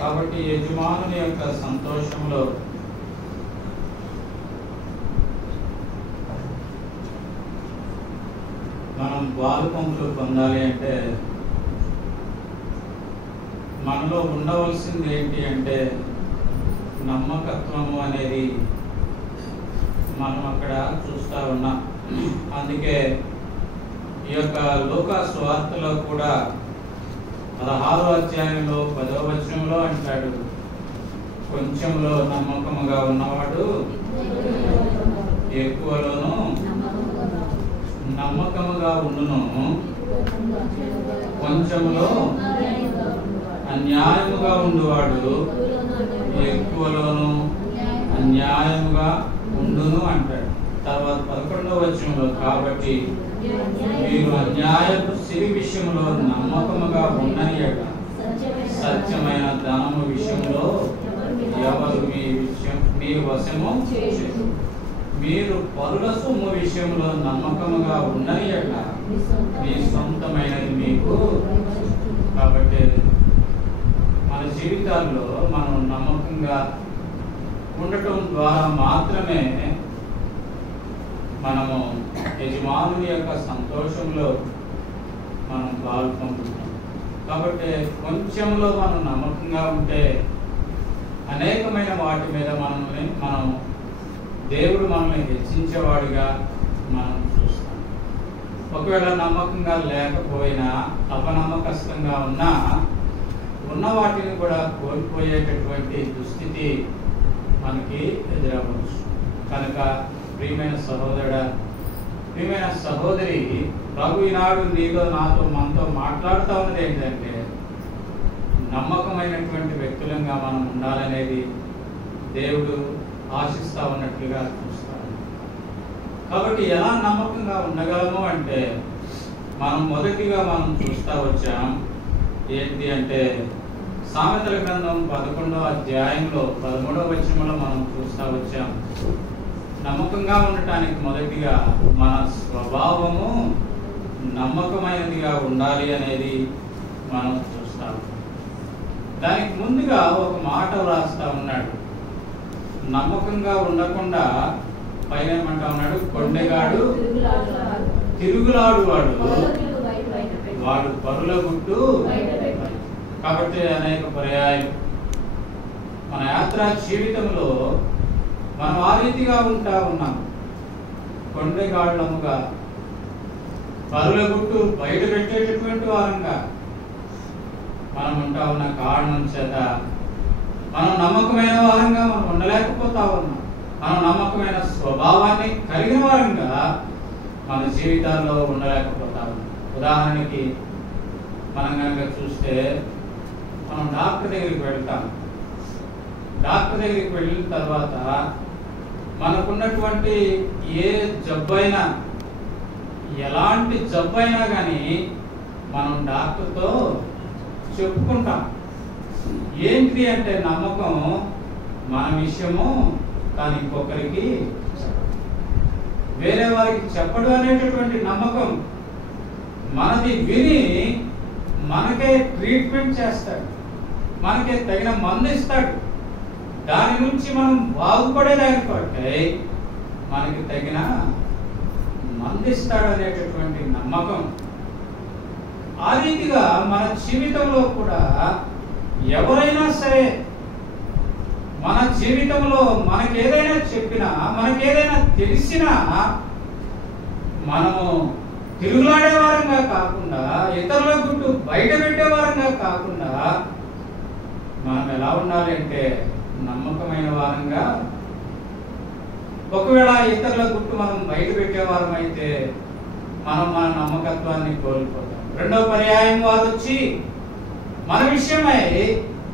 కాబట్టి యజమానుని యొక్క సంతోషంలో మనం పాలుపంపులు పొందాలి అంటే మనలో ఉండవలసింది ఏంటి అంటే నమ్మకత్వము అనేది మనం అక్కడ చూస్తూ ఉన్నాం. అందుకే ఈ యొక్క లూకా సువార్తలో కూడా 16వ అధ్యాయంలో 10వ వచనంలో అంటాడు, కొంచెంలో నమ్మకముగా ఉన్నవాడు ఎక్కువలోనూ నమ్మకముగా ఉండును, కొంచెంలో అన్యాయముగా ఉండువాడు ఎక్కువలోనూ అన్యాయముగా ఉండును అంటాడు. తర్వాత 11వ వచనంలో, కాబట్టి మీరు అన్యాయపు సిరి విషయంలో నమ్మకముగా ఉండనియక సత్యమైన ధనము విషయంలో ఎవరు మీ వశము చేయరు. మీరు పరుల సొమ్ము విషయంలో నమ్మకముగా ఉండనియక మీ సొంతమైనది మీకు. కాబట్టి మన జీవితాల్లో మనం నమ్మకంగా ఉండటం ద్వారా మాత్రమే మనము యజమానుని యొక్క సంతోషంలో మనం పాల్పొందుతాం. కాబట్టి కొంచెంలో మనం నమ్మకంగా ఉంటే అనేకమైన వాటి మీద మనం దేవుడు మనల్ని హెచ్చించేవాడిగా మనం చూస్తాం. ఒకవేళ నమ్మకంగా లేకపోయినా, అపనమ్మకస్తంగా ఉన్నా, ఉన్న వాటిని కూడా కోల్పోయేటటువంటి దుస్థితి మనకి ఎదురవచ్చు. కనుక ప్రియమైన సహోదరుడా, ప్రియమైన సహోదరి, ప్రభు ఈనాడు నీతో నాతో మనతో మాట్లాడుతూ ఉన్నది ఏంటంటే నమ్మకమైనటువంటి వ్యక్తులంగా మనం ఉండాలనేది దేవుడు ఆశిస్తా ఉన్నట్లుగా చూస్తాను. కాబట్టి ఎలా నమ్మకంగా ఉండగలము అంటే మనం మొదటిగా మనం చూస్తూ వచ్చాం ఏంటి అంటే సామెతల గ్రంథం 11వ అధ్యాయంలో 13వ వచనంలో మనం చూస్తూ వచ్చాం. నమ్మకంగా ఉండటానికి మొదటిగా మన స్వభావము నమ్మకమైనదిగా ఉండాలి అనేది మనం చూస్తాం. దానికి ముందుగా ఒక మాట వ్రాస్తా ఉన్నాడు, నమ్మకంగా ఉండకుండా పైన ఏమంటా ఉన్నాడు, కొండెగాడు తిరుగులాడు వాడు పరుల గుట్టు. కాబట్టి అనేక పర్యాయాలు మన యాత్రా జీవితంలో మనం ఆ రీతిగా ఉంటా ఉన్నాం, కొండెగాళ్ళముగా పరుల గుట్టు బయట పెట్టేటటువంటి వారంగా మనం ఉంటా ఉన్న కారణం చేత మనం నమ్మకమైన వారంగా మనం ఉండలేకపోతా ఉన్నాం. మనం నమ్మకమైన స్వభావాన్ని కలిగిన వారంగా మన జీవితాల్లో ఉండలేకపోతా ఉన్నాం. ఉదాహరణకి మనం కనుక చూస్తే మనం డాక్టర్ దగ్గరికి వెళ్తాం. డాక్టర్ దగ్గరికి వెళ్ళిన తర్వాత మనకున్నటువంటి ఏ జబ్బైనా, ఎలాంటి జబ్బైనా కానీ మనం డాక్టర్తో చెప్పుకుంటాం. ఏంటి అంటే నమ్మకం మన విషయము కానీ ఇంకొకరికి వేరే వారికి చెప్పడం అనేటటువంటి నమ్మకం. మనది విని మనకే ట్రీట్మెంట్ చేస్తాడు, మనకే తగిన మందు ఇస్తాడు. దాని నుంచి మనం బాగుపడేదానికంటే మనకి తగిన మందు ఇస్తాడు అనేటటువంటి నమ్మకం. ఆ రీతిగా మన జీవితంలో కూడా ఎవరైనా సరే మన జీవితంలో మనకేదైనా చెప్పినా, మనకేదైనా తెలిసినా మనము తిరుగులాడే వారంగా కాకుండా, ఇతరుల గుట్టు బయట పెట్టే వారంగా కాకుండా మనం ఎలా ఉండాలి అంటే నమ్మకమైన వారంగా. ఒకవేళ ఇతరుల గుట్టు మనం బయట పెట్టేవారం అయితే మనం మన నమ్మకత్వాన్ని కోల్పోతాం. రెండవ పర్యాయం వారు వచ్చి మన విషయమై,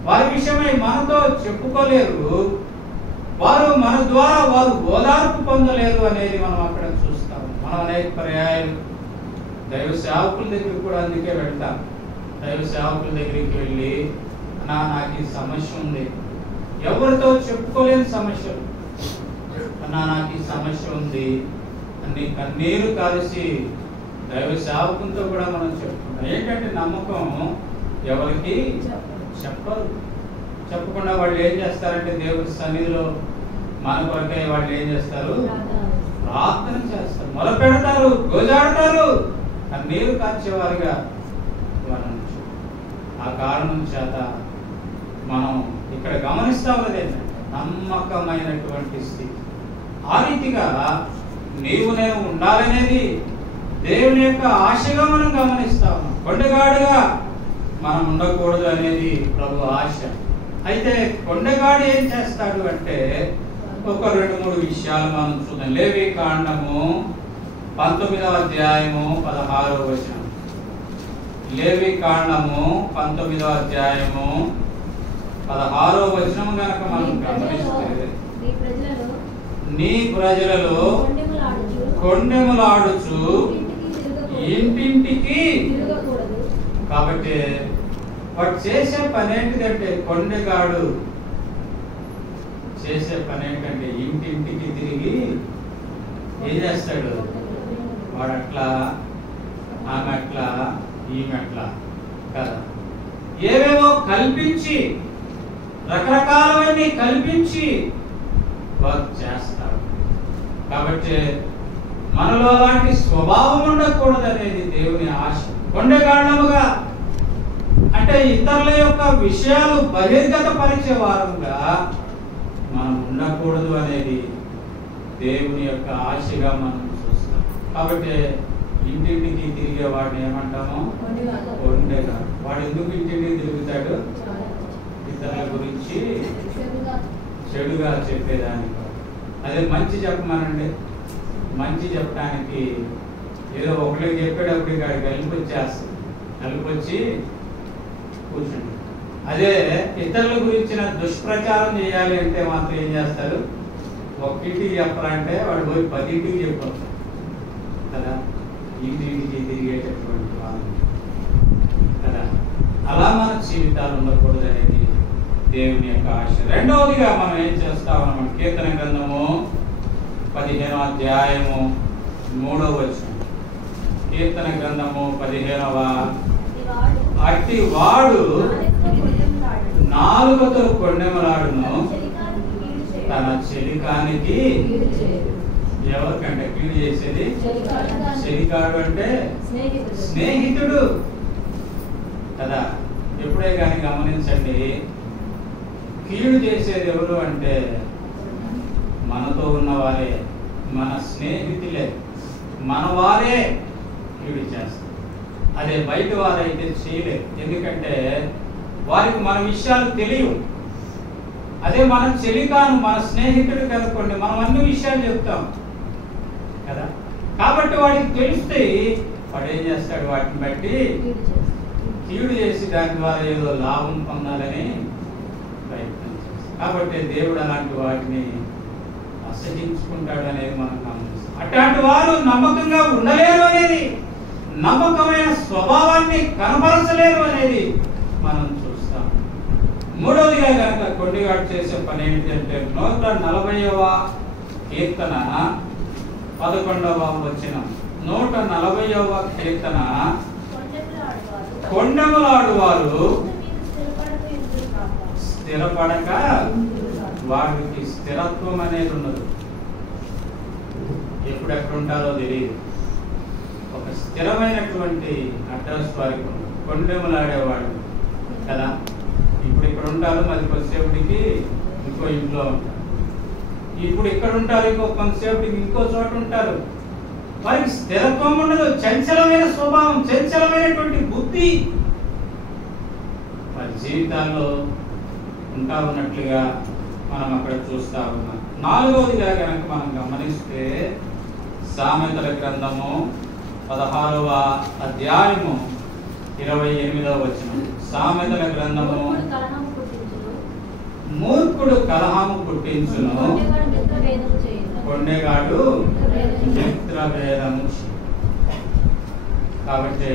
వారి విషయమై మనతో చెప్పుకోలేరు, వారు మన ద్వారా వారు ఓదార్పు పొందలేరు అనేది మనం అక్కడ చూస్తాం. మనం అనేక పర్యాయాలు దైవ సేవకుల దగ్గరికి కూడా అందుకే వెళ్తాం. దైవ సేవకుల దగ్గరికి వెళ్ళి, నాకు ఈ సమస్య ఉంది, ఎవరితో చెప్పుకోలేని సమస్యలు, నాకు ఈ సమస్య ఉంది అని కన్నీరు కలిసి దైవ సేవకులతో కూడా మనం చెప్పుకుంటాం. ఏంటంటే నమ్మకం ఎవరికి చెప్పరు. చెప్పకుండా వాళ్ళు ఏం చేస్తారంటే దేవుడి సన్నిధిలో మన కొరకై వాళ్ళు ఏం చేస్తారు? ప్రార్థన చేస్తారు, మొదలుపెడతారు, గోజాడతారు, కన్నీరు కార్చేవారుగా వర్ణించు. ఆ కారణం చేత మనం ఇక్కడ గమనిస్తా ఉన్నది ఏంటంటే నమ్మకమైనటువంటి స్థితి. ఆ రీతిగా నీవు నేను ఉండాలనేది దేవుని యొక్క ఆశగా మనం గమనిస్తా ఉన్నాం. కొండగాడుగా మనం ఉండకూడదు అనేది ప్రభు ఆశ. అయితే కొండగాడు ఏం చేస్తాడు అంటే ఒక 2-3 విషయాలు మనం చూద్దాం. లేవి కాండము 19వ అధ్యాయము 16వ వచనం. లేవి కాండము 19వ అధ్యాయము 16వ వచనం గనక మనం గమనిస్తే నీ ప్రజలలో కొండెములాడుచు ఇంటింటికి. కాబట్టి వాడు చేసే పని ఏంటిదంటే, కొండెగాడు చేసే పని ఏంటంటే ఇంటింటికి తిరిగి ఏం చేస్తాడు? వాడట్లా, ఆమె అట్లా, ఈమె అట్లా కదా, ఏవేవో కల్పించి, రకరకాలవన్నీ కల్పించి వర్క్ చేస్తాడు. కాబట్టి మనలో అలాంటి స్వభావం ఉండకూడదు అనేది దేవుని ఆశ. కొండగాళ్ళముగా అంటే ఇతరుల యొక్క విషయాలు బహిర్గత పరిచే వారంగా మనం ఉండకూడదు అనేది దేవుని యొక్క ఆశగా మనం చూస్తాం. కాబట్టి ఇంటింటికి తిరిగే వాడిని ఏమంటాము? కొండగాడు. వాడు ఎందుకు ఇంటింటికి తిరుగుతాడు? ఇతరుల గురించి చెడుగా చెప్పేదానికి. అదే మంచి చెప్పమనండి, మంచి చెప్పడానికి ఏదో ఒకరికి చెప్పేటప్పుడు ఇక్కడ కలిపొచ్చేస్తుంది, కలిపొచ్చి కూర్చుంది. అదే ఇతరుల గురించిన దుష్ప్రచారం చేయాలి అంటే మాత్రం ఏం చేస్తారు? ఒక్కింటికి చెప్పాలంటే వాడు పోయి 10 చెప్పారు కదా, ఇంటింటికి తిరిగేటటువంటి వాళ్ళు కదా. అలా మన జీవితాలు ఉండకూడదు అనేది దేవుని యొక్క ఆశ. రెండవదిగా మనం ఏం చేస్తా ఉన్నాం? కీర్తన గ్రంథము 15వ అధ్యాయము 3వ వచనం. కీర్తన గ్రంథము 15వ. అట్టి వాడు నాలుగుతో కొండెమలాడును, తన చెలికానికి. ఎవరికంటే కీడు చేసేది? చెలికాడు అంటే స్నేహితుడు కదా. ఎప్పుడే కానీ గమనించండి, కీడు చేసేది ఎవరు అంటే మనతో ఉన్నవారే, మన స్నేహితులే, మన వారే కీడు చేస్తారు. అదే బయట వారైతే చేయలేదు, ఎందుకంటే వారికి మన విషయాలు తెలియవు. అదే మన చెలికాను, మన స్నేహితుడు కనుక్కోండి, మనం అన్ని విషయాలు చెప్తాం కదా. కాబట్టి వాడికి తెలిస్తే వాడు ఏం చేస్తాడు? వాటిని బట్టి కీడు చేసి దాని ద్వారా ఏదో లాభం పొందాలని ప్రయత్నం చేస్తాడు. కాబట్టి దేవుడు అలాంటి వాటిని అసహించుకుంటాడు అనేది మనం గమనిస్తాం. అట్లాంటి వారు నమ్మకంగా ఉండలేరు అనేది, నమ్మకమైన స్వభావాన్ని కనబరచలేరు అనేది మనం చూస్తాం. మూడవదిగా కనుక కొండగాడు చేసే పని ఏంటంటే 140వ కీర్తన 11వ వచనం. 140వ కీర్తన. కొండెములాడువారు స్థిరపడక, వారికి స్థిరత్వం అనేది ఉండదు. ఎప్పుడెక్కడ ఉంటారో తెలియదు. ఒక స్థిరమైనటువంటి అడ్రస్ వారికి ఉండదు. కొండెములాడేవాడు కదా, ఇప్పుడు ఇక్కడ ఉంటారు, మరి కొద్దిసేపటికి ఇంకో ఇంట్లో ఉంటారు, ఇప్పుడు ఇక్కడ ఉంటారు, ఇంకో కొంతసేపటికి ఇంకో చోట ఉంటారు. వారికి స్థిరత్వం ఉండదు. చంచలమైన స్వభావం, చంచలమైనటువంటి బుద్ధి వారి జీవితాల్లో ఉంటా ఉన్నట్లుగా మనం అక్కడ చూస్తా ఉన్నాం. నాలుగవదిగా కనుక మనం గమనిస్తే సామెతల గ్రంథము 16వ అధ్యాయము 28వ వచనం. సామెతల గ్రంథము. మూర్ఖుడు కలహము పుట్టించును, కొండెగాడు మిత్రభేదము. కాబట్టి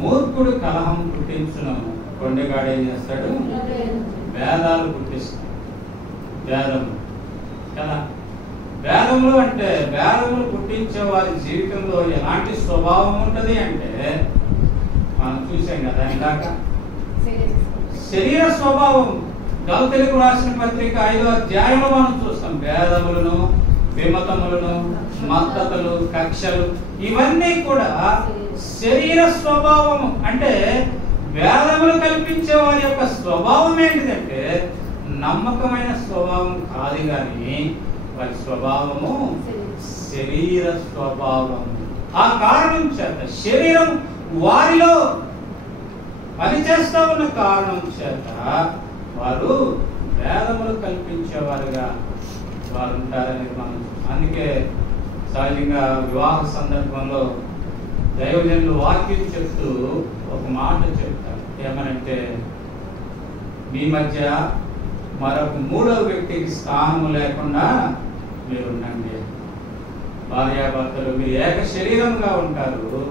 మూర్ఖుడు కలహం పుట్టించును, కొండెగాడు ఏం చేస్తాడు? భేదాలు పుట్టిస్తాడు. భేదము కదా. భేదములు అంటే భేదములు పుట్టించే వారి జీవితంలో ఎలాంటి స్వభావం ఉంటుంది అంటే మనం చూసాం కదా ఇందాక. శరీర స్వభావం. గలతీయులకు రాసిన పత్రిక 5వ అధ్యాయంలో మనం చూస్తాం. భేదములను, విమతములను, మత్తతలు, కక్షలు, ఇవన్నీ కూడా శరీర స్వభావము. అంటే భేదములు కల్పించే వారి యొక్క స్వభావం ఏంటిదంటే నమ్మకమైన స్వభావం కాదు, కానీ వారి స్వభావము శరీర స్వభావం. ఆ కారణం చేత శరీరం వారిలో పనిచేస్తా ఉన్న కారణం చేత వారు భేదములు కల్పించేవారుగా వారు ఉంటారనేది మనం. అందుకే సహజంగా వివాహ సందర్భంలో దైవజనులు వాక్యం చెప్తూ ఒక మాట చెప్తారు. ఏమనంటే, మీ మధ్య మరొక మూడవ వ్యక్తికి స్థానము లేకుండా మీరు ఉండండి. భార్యాభర్తలు మీరు ఏక శరీరంగా ఉంటారు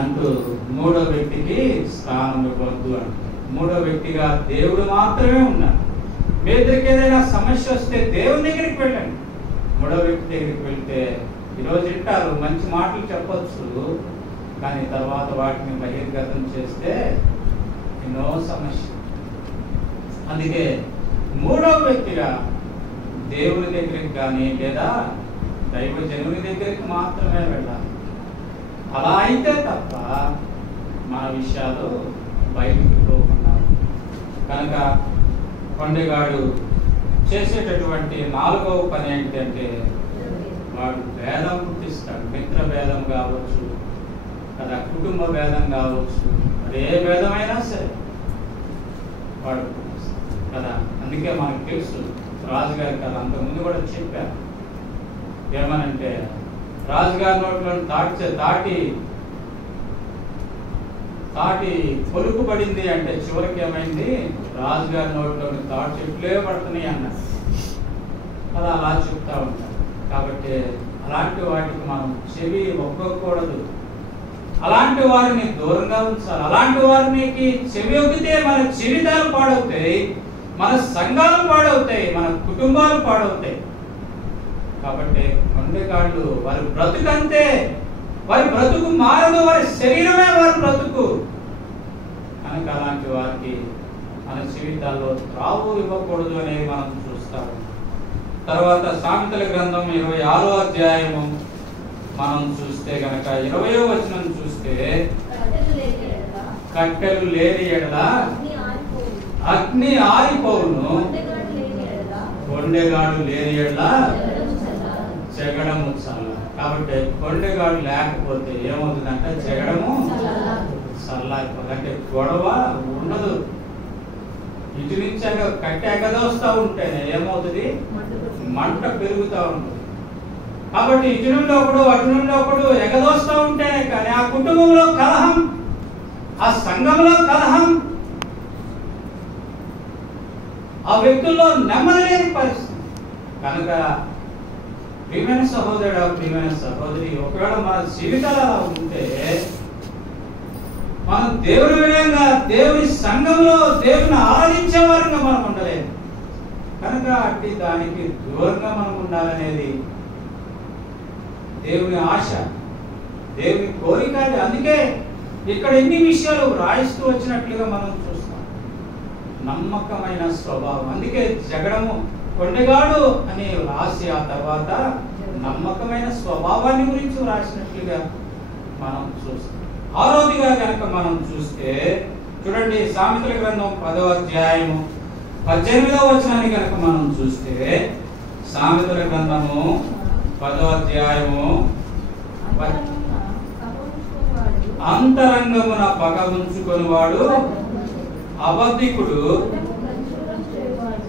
అంటూ మూడో వ్యక్తికి స్థానం ఇవ్వద్దు అంటారు. మూడో వ్యక్తిగా దేవుడు మాత్రమే ఉన్నారు. మీ దగ్గరికి ఏదైనా సమస్య వస్తే దేవుని దగ్గరికి వెళ్ళండి. మూడో వ్యక్తి దగ్గరికి వెళ్తే ఈరోజు వింటారు, మంచి మాటలు చెప్పొచ్చు, కానీ తర్వాత వాటిని బహిర్గతం చేస్తే ఎన్నో సమస్య. అందుకే మూడో వ్యక్తిగా దేవుని దగ్గరికి కానీ లేదా దైవజనుని దగ్గరికి మాత్రమే వెళ్ళాలి. అలా అయితే తప్ప మన విషయాలు బయటికి పోకుండా. కనుక కొండగాడు చేసేటటువంటి 4వ పని ఏంటంటే వాడు భేదం పుట్టిస్తాడు. మిత్ర భేదం కావచ్చు, కదా, కుటుంబ భేదం కావచ్చు, అదే భేదమైనా సరే వాడు కదా. అందుకే మనకు తెలుసు, రాజుగారి కదా అంతకుముందు కూడా చెప్పారు. ఏమనంటే, రాజుగారి నోట్లో తాటి పొలుకుబడింది అంటే చివరికి ఏమైంది, రాజుగారి నోట్లో తాటి చెట్లే పడుతున్నాయి అన్నారు. అలా అలా చెప్తా ఉంటారు. కాబట్టి అలాంటి వాటికి మనం చెవి ఒక్కకూడదు. అలాంటి వారిని దూరంగా ఉంచాలి. అలాంటి వారికి చెవి ఒక్కితే మన జీవితాలు పాడవుతాయి, మన సంఘాలు పాడవుతాయి, మన కుటుంబాలు పాడవుతాయి. కాబట్టి కొండగాళ్ళు వారి బ్రతుకంతే, వారి బ్రతుకు మారదు, వారి శరీరమే వారి బ్రతుకు. కనుక అలాంటి వారికి మన జీవితాల్లో త్రావు ఇవ్వకూడదు అనేది మనం చూస్తాము. తర్వాత సామెతల గ్రంథం 26వ అధ్యాయము మనం చూస్తే గనక 20వ వచనం చూస్తే, కట్టెలు లేని ఎడల అగ్ని ఆరిపోవును, కొండెగాడు లేని ఎడల చెగడము చల్ల. కాబట్టి కొండెగాడు లేకపోతే ఏమవుతుందంటే చెగడము చల్లారిపోతుంది. అంటే గొడవ ఉండదు. ఇటు నుంచి కట్టె ఎగదోస్తా ఉంటేనే ఏమవుతుంది, మంట పెరుగుతూ ఉంటుంది. కాబట్టి ఇటు నుండి ఒకడు అటు నుండి ఒకడు ఎగదోస్తూ ఉంటేనే కానీ ఆ కుటుంబంలో కలహం, ఆ సంఘంలో కలహం, ఆ వ్యక్తుల్లో నెమ్మది లేని పరిస్థితి. కనుక ప్రియమైన సహోదరుడు, ప్రియమైన సహోదరి, ఒకవేళ మన జీవితాలు అలా ఉంటే మనం దేవుని విధంగా, దేవుని సంఘంలో దేవుని ఆరాధించే వారంగా మనం ఉండలేము. కనుక అట్టి దానికి దూరంగా మనం ఉండాలనేది దేవుని ఆశ, దేవుని కోరిక. అందుకే ఇక్కడ ఎన్ని విషయాలు రాయిస్తూ వచ్చినట్లుగా మనం చూస్తాం. నమ్మకమైన స్వభావం. అందుకే జగడము కొండగాడు అని రాసి ఆ తర్వాత నమ్మకమైన స్వభావాన్ని గురించి రాసినట్లుగా మనం చూస్తాం. ఆరోదిగా కనుక మనం చూస్తే చూడండి, సామెతల గ్రంథం 10వ అధ్యాయము 18వ వచనాన్ని కనుక మనం చూస్తే, సామెతల గ్రంథము 10వ అధ్యాయము అంతరంగమున పగ ఉంచుకొని వాడు అబద్ధికుడు,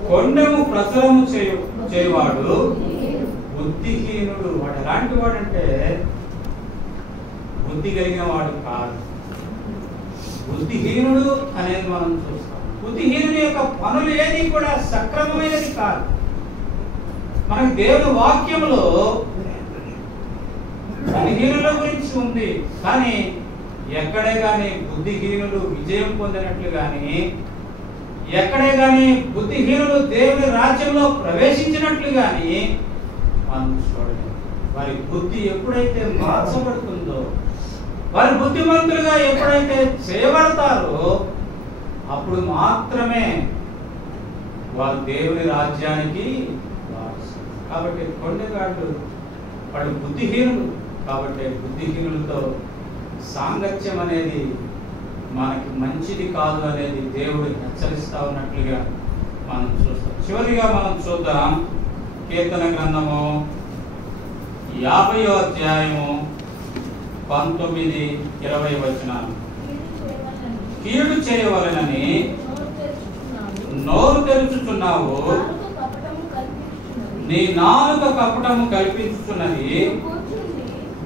కొండెము ప్రచురము చేయవాడు బుద్ధిహీనుడు. వాడు ఎలాంటి వాడంటే బుద్ధి కలిగిన వాడు కాదు. బుద్ధిహీనుడు అనేది మనం చూస్తాం. బుద్ధిహీనుడి యొక్క పనులు ఏది కూడా సక్రమమైనది కాదు. మనకి దేవుని వాక్యంలో బుద్ధిహీనుల గురించి ఉంది, కానీ ఎక్కడే కానీ బుద్ధిహీనులు విజయం పొందినట్లు కానీ, ఎక్కడే కానీ బుద్ధిహీనులు దేవుని రాజ్యంలో ప్రవేశించినట్లు కానీ మనం చూడలేదు. వారి బుద్ధి ఎప్పుడైతే మార్చబడుతుందో, వారి బుద్ధిమంతులుగా ఎప్పుడైతే చేయబడతారో అప్పుడు మాత్రమే వారు దేవుని రాజ్యానికి వారసులు. కాబట్టి కొండగాళ్ళు వాళ్ళు బుద్ధిహీనులు. కాబట్టి బుద్ధిహీనులతో సాంగత్యం అనేది మనకి మంచిది కాదు అనేది దేవుడు హెచ్చరిస్తా ఉన్నట్లుగా మనం చూస్తాం. చివరిగా మనం చూద్దాం కీర్తన గ్రంథము 50వ అధ్యాయము 19-20 వచనాలు. కీడు చేయవలెనని నోరు తెరుచుచున్నావు, నీ నాలుక కపటము కల్పించుచున్నది.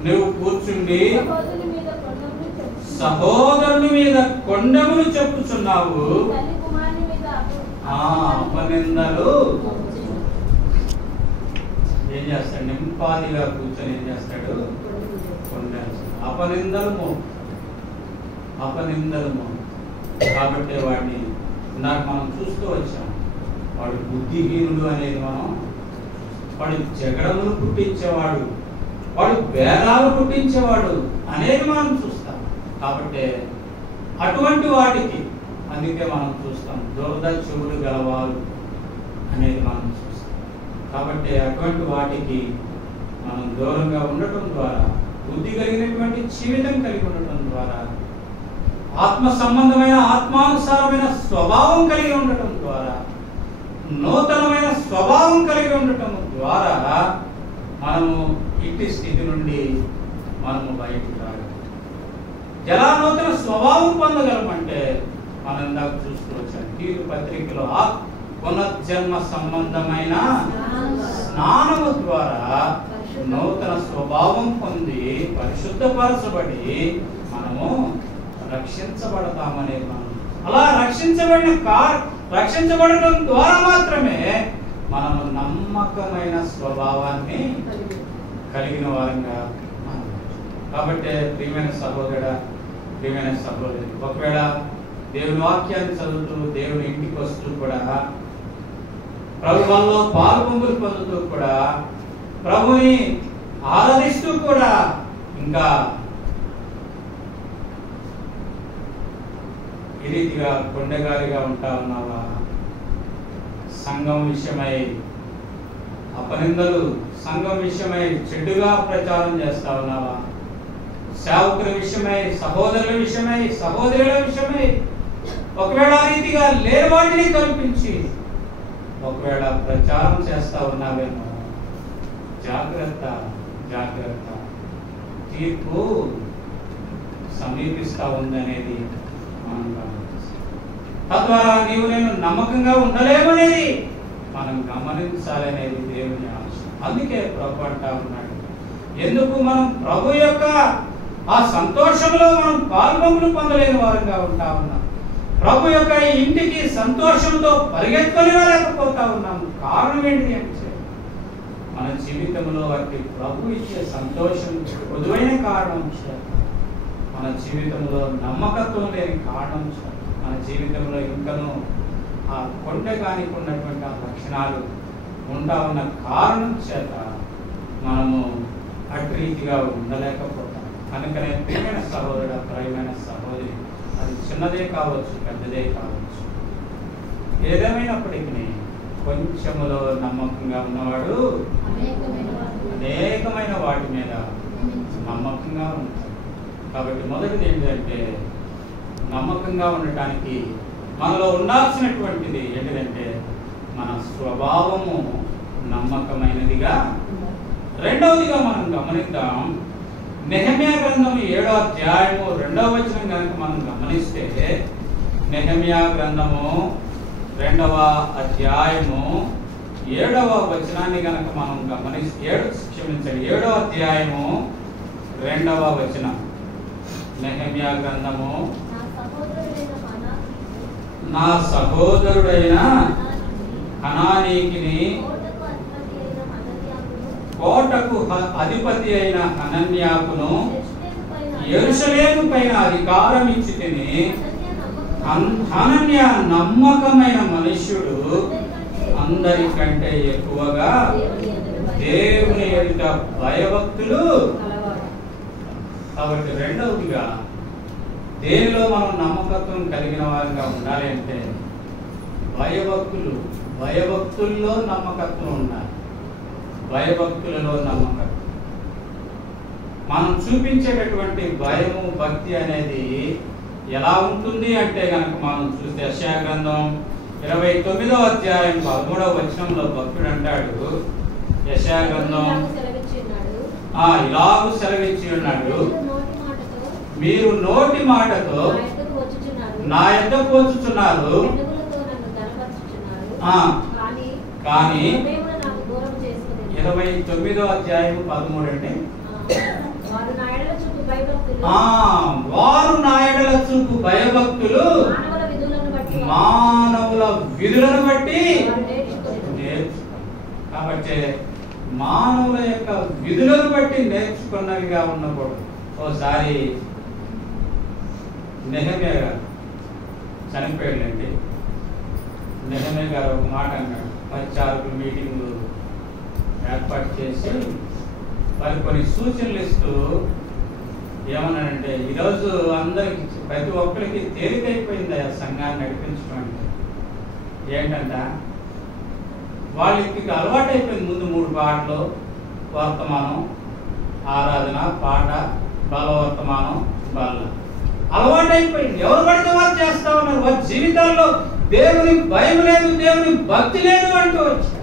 నువ్వు కూర్చుండి సహోదరుని మీద కొండములు చెప్పుచున్నావు. అపనిందలు ఏం చేస్తాడు? నింపాదిగా కూర్చొని ఏం చేస్తాడు? అపనిందలు కాబట్టి వాడిని ఇందాక మనం చూస్తూ వచ్చాం. వాడు బుద్ధిహీనుడు అనేది వాడు జగడములు పుట్టించేవాడు, వాడు భేదాలు పుట్టించేవాడు అనేది మనం చూస్తాం. కాబట్టి అటువంటి వాటికి అందుకే మనం చూస్తాం దురద చెవులు గలవారు అనేది మనం చూస్తాం. కాబట్టి అటువంటి వాటికి మనం దూరంగా ఉండటం ద్వారా, బుద్ధి కలిగినటువంటి జీవితం కలిగి ఉండటం ద్వారా, ఆత్మ సంబంధమైన ఆత్మానుసారమైన స్వభావం కలిగి ఉండటం ద్వారా, నూతనమైన స్వభావం కలిగి ఉండటం ద్వారా మనము ఇట్టి స్థితి నుండి మనము బయటికి రాగలం. ఎలా నూతన స్వభావం పొందగలమంటే మనం ఇందాక చూస్తూ వచ్చాం తీరు పత్రికలో పునర్జన్మ సంబంధమైన స్నానము ద్వారా నూతన స్వభావం పొంది పరిశుద్ధపరచబడి మనము రక్షించబడతామనేది మనం అలా రక్షించబడటం ద్వారా మాత్రమే మనము నమ్మకమైన స్వభావాన్ని కలిగిన వారంగా. కాబట్టి ప్రియమైన సహోదరుడా, ప్రియమైన సహోదరి, ఒకవేళ దేవుని వాక్యాన్ని చదువుతూ దేవుని ఇంటికి వస్తూ కూడా, ప్రభువులో పాల్పొంగులు పొందుతూ కూడా, ప్రభుని ఆరాధిస్తూ కూడా ఇంకా ఈ రీతిగా కొండగారిగా ఉంటా ఉన్నావా? సంఘం విషయమై అపనిందలు, సంఘం విషయమై చెడుగా ప్రచారం చేస్తా ఉన్నావా? సేవకుల విషయమై, సహోదరుల విషయమై, సహోదరుల విషయమై ఒకవేళ రీతిగా లేని వాటిని కల్పించి ఒకవేళ ప్రచారం చేస్తా ఉన్నావేమో, జాగ్రత్త జాగ్రత్త, తీర్పు సమీపిస్తా ఉందనేది మనం గమనిస్తాం. తద్వారా నీవు నేను నమ్మకంగా ఉండలేమనేది మనం గమనించాలనేది దేవుని ఆశ. అందుకే ప్రభు అంటా ఉన్నాడు, ఎందుకు మనం ప్రభు యొక్క ఆ సంతోషంలో మనం పాల్పొంగులు పొందలేని వారంగా ఉంటా ఉన్నాం, ప్రభు యొక్క ఇంటికి సంతోషంతో పరిగెత్తుకొని లేకపోతా ఉన్నాము. కారణం ఏంటి అంటే మన జీవితంలో వాటి ప్రభు ఇచ్చే సంతోషం పొదువైన కారణం చేత, మన జీవితంలో నమ్మకత్వం లేని కారణం చేత, మన జీవితంలో ఇంకనూ ఆ కొండగానికి ఉన్నటువంటి ఆ లక్షణాలు ఉంటా ఉన్న కారణం చేత మనము అటు రీతిగా ఉండలేకపోతాం. అందుకనే ప్రియమైన సహోదరుడు, ప్రియమైన సహోదరి, అది చిన్నదే కావచ్చు, పెద్దదే కావచ్చు, ఏదేమైనప్పటికీ కొంచెములో నమ్మకంగా ఉన్నవాడు అనేకమైన వాటి మీద నమ్మకంగా ఉంటాడు. కాబట్టి మొదటిది ఏంటంటే నమ్మకంగా ఉండటానికి మనలో ఉండాల్సినటువంటిది ఏంటంటే మన స్వభావము నమ్మకమైనదిగా. రెండవదిగా మనం గమనిద్దాం, నెహెమ్యా గ్రంథం 7వ అధ్యాయము 2వ వచనం కనుక మనం గమనిస్తే, నెహెమ్యా గ్రంథము 2వ అధ్యాయము 7వ వచనాన్ని కనుక మనం గమనిస్తే, 7వ అధ్యాయము 2వ వచనం, నెహెమ్యా గ్రంథము, నా సహోదరుడైన హనానీకిని కోటకు అధిపతి అయిన హనన్యాకును యెరూషలేము పైన అధికారం ఇచ్చి తిని, హనన్యా నమ్మకమైన మనుష్యుడు, అందరికంటే ఎక్కువగా దేవుని ఎదుట భయభక్తులు. కాబట్టి రెండవదిగా దేనిలో మనం నమ్మకత్వం కలిగిన వారిగా ఉండాలి అంటే భయభక్తుల్లో నమ్మకత్వం ఉండాలి. భయభక్తులలో నమ్మకత్వం. మనం చూపించేటటువంటి భయము భక్తి అనేది ఎలా ఉంటుంది అంటే కనుక మనం చూస్తే యెషయా గ్రంథం 29వ అధ్యాయం 13వ వచనంలో భక్తుడు అంటాడు, యెషయా గ్రంథం ఇలాగూ సెలవిచ్చి ఉన్నాడు, మీరు నోటి మాటతో నా యొద్దకు వచ్చుచున్నారు, కానీ 29వ అధ్యాయం 13 అంటే వారు నా ఎడల చూపు భయభక్తులు మానవుల విధులను బట్టి కాబట్టి మానవుల యొక్క విధులను బట్టి నేర్చుకున్నవిగా ఉన్నప్పుడు ఓసారి నెహెమ్యా గారు చనిపోయాడండి. నెహెమ్యా గారు ఒక మాట అన్నాడు. పరిచారకులు మీటింగ్ ఏర్పాటు చేసి వారికి కొన్ని సూచనలు ఇస్తూ ఏమన్నాడంటే, ఈరోజు అందరికి ప్రతి ఒక్కరికి తేలికైపోయింది ఆ సంఘాన్ని నడిపించడం అంటే. ఏంటంట, వాళ్ళకి అలవాటు అయిపోయింది. ముందు 3 పాటలు, వర్తమానం, ఆరాధన, పాట, బలవర్తమానం, బల్ల అలవాటు అయిపోయింది. ఎవరు పడితే వారు చేస్తా ఉన్నారు. వారి జీవితాల్లో దేవుని భయం లేదు, దేవుని భక్తి లేదు అంటూ వచ్చారు.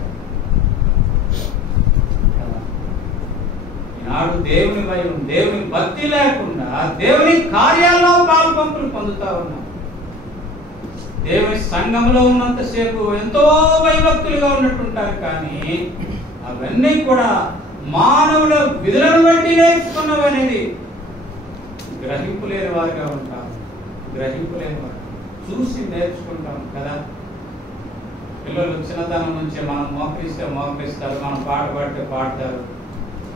ఈనాడు దేవుని భయం, దేవుని భక్తి లేకుండా దేవుని కార్యాల్లో పాల్పంపులు పొందుతా ఉన్నాం. దేవుని సంఘంలో ఉన్నంతసేపు ఎంతో భయభక్తులుగా ఉన్నట్టుంటారు, కానీ అవన్నీ కూడా మానవుల విధులను బట్టి నేర్చుకున్నవి అనేది గ్రహింపు లేని వారిగా ఉంటాం. గ్రహింపు లేని వారు చూసి నేర్చుకుంటాం కదా. పిల్లలు చిన్నతనం నుంచి మనం మోకరిస్తే మోకరిస్తారు, మనం పాట పాడితే పాడతారు,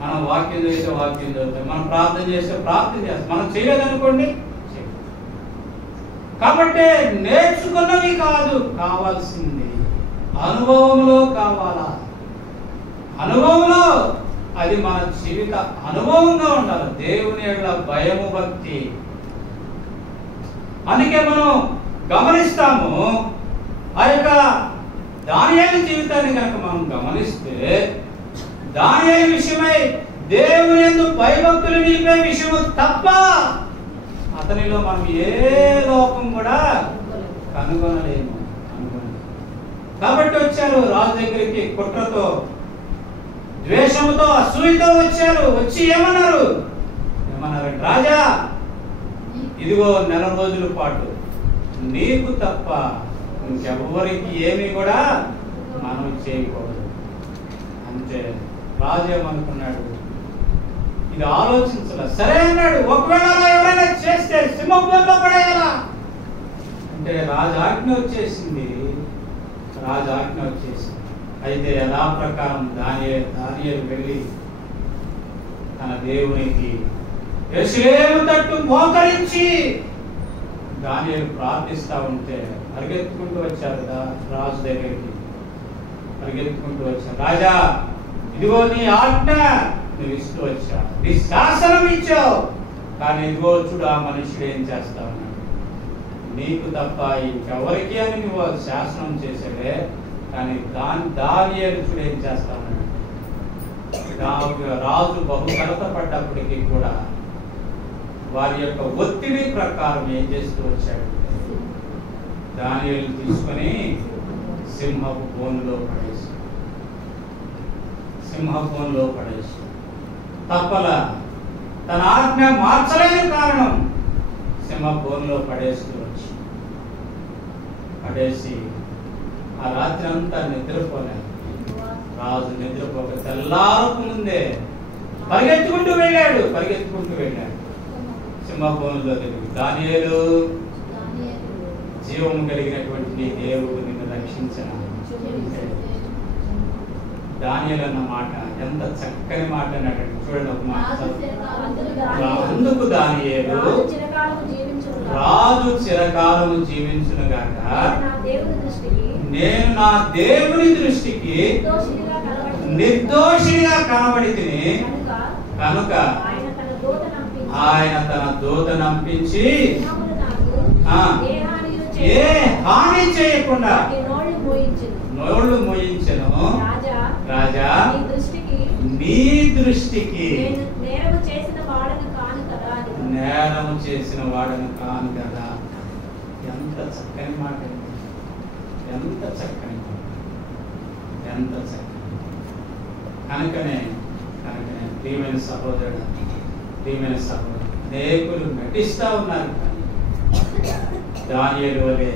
మనం వాక్యం చేస్తే వాక్యం చదువుతాం, మనం ప్రార్థన చేస్తే ప్రార్థన చేస్తాం. మనం చేయలేదనుకోండి. కాబట్టి నేర్చుకున్నవి కాదు, కావాల్సింది అనుభవంలో కావాలా. అనుభవంలో అది మన జీవిత అనుభవంగా ఉండాలి. దేవుని యొక్క భయము భక్తి. అందుకే మనం గమనిస్తాము, ఆ యొక్క దానియేలు జీవితాన్ని కనుక మనం గమనిస్తే, దానియేలు విషయమై దేవుని యందు భయభక్తులు నిలిపే విషయము తప్ప అతనిలో మనం ఏ లోపం కూడా కనుగొనలేము. కాబట్టి వచ్చారు రాజు దగ్గరికి, కుట్రతో, ద్వేషముతో, అసూయతో వచ్చారు. వచ్చి ఏమన్నారు, రాజా, ఇదిగో 4 రోజుల పాటు నీకు తప్ప ఇంకెవ్వరికి ఏమీ కూడా మనం చేయకూడదు. అంతే. రాజు ఏమనుకున్నాడు, ఇది ఆలోచించాల. సరే అన్నాడు, ఒకవేళ ఎవరైనా చేస్తే సింహంలో పడేయాలా అంటే రాజాజ్ఞ వచ్చేసింది. అయితే యథా ప్రకారం దానియేలు వెళ్ళి తన దేవునికి యెరూషలేము తట్టు మోకరించి దానియేలు ప్రార్థిస్తా ఉంటే పరిగెత్తుకుంటూ వచ్చారు రాజు దగ్గరికి. పరిగెత్తుకుంటూ వచ్చారు, రాజా, ఇదిగో నీ ఆజ్ఞ నువ్వు ఇస్తూ వచ్చావు, నీ శాసనం ఇచ్చావు, కానీ ఇదిగో చూడు ఆ మనుషుడు ఏం చేస్తా ఉన్నాడు, నీకు తప్ప ఇంకెవరికి అని నువ్వు శాసనం చేసాడే, కానీ దానియేలు చూడు ఏం చేస్తా ఉన్నాడు. రాజు బహుకలత పడ్డప్పటికీ కూడా వారి యొక్క ఒత్తిడి ప్రకారం ఏం చేస్తూ వచ్చాడు, దానియేలు తీసుకొని సింహపు బోనులో పడేసి తప్పల తన ఆజ్ఞ మార్చలేని కారణం సింహపు బోనులో పడేసి ఆ రాత్రి అంతా నిద్రపోలేదు. రాజు నిద్రపోక తెల్లారకు ముందే పరిగెత్తుకుంటూ వెళ్ళాడు. సింహభూమిలో తిరిగి, దానియేలు, జీవం కలిగినటువంటి నీ దేవుడు నిన్ను రక్షించిన. దానియేలు అన్న మాట ఎంత చక్కని మాట అన్నాడండి. చూడండి ఒక మాట, అందుకు దానియేలు, రాజు చిరకాలము జీవించును గాక, నేను నా దేవుని దృష్టికి నిర్దోషిగా కనబడితిని కనుక ఆయన తన దూత నంపించి ఏ హాని చేయకుండా నోళ్ళు మోయించెను. రాజా నీ దృష్టికి నేరము చేసిన వాడను కాను కదా. ఎంత చక్కని మాట, ఎంత చక్కని మాట, ఎంత చక్కని. కనుకనే ప్రియమైన సహోదరుడు, ప్రియమైన సహోదరుడు, అనేకులు నటిస్తా ఉన్నారు కానీ దానియేలు వలె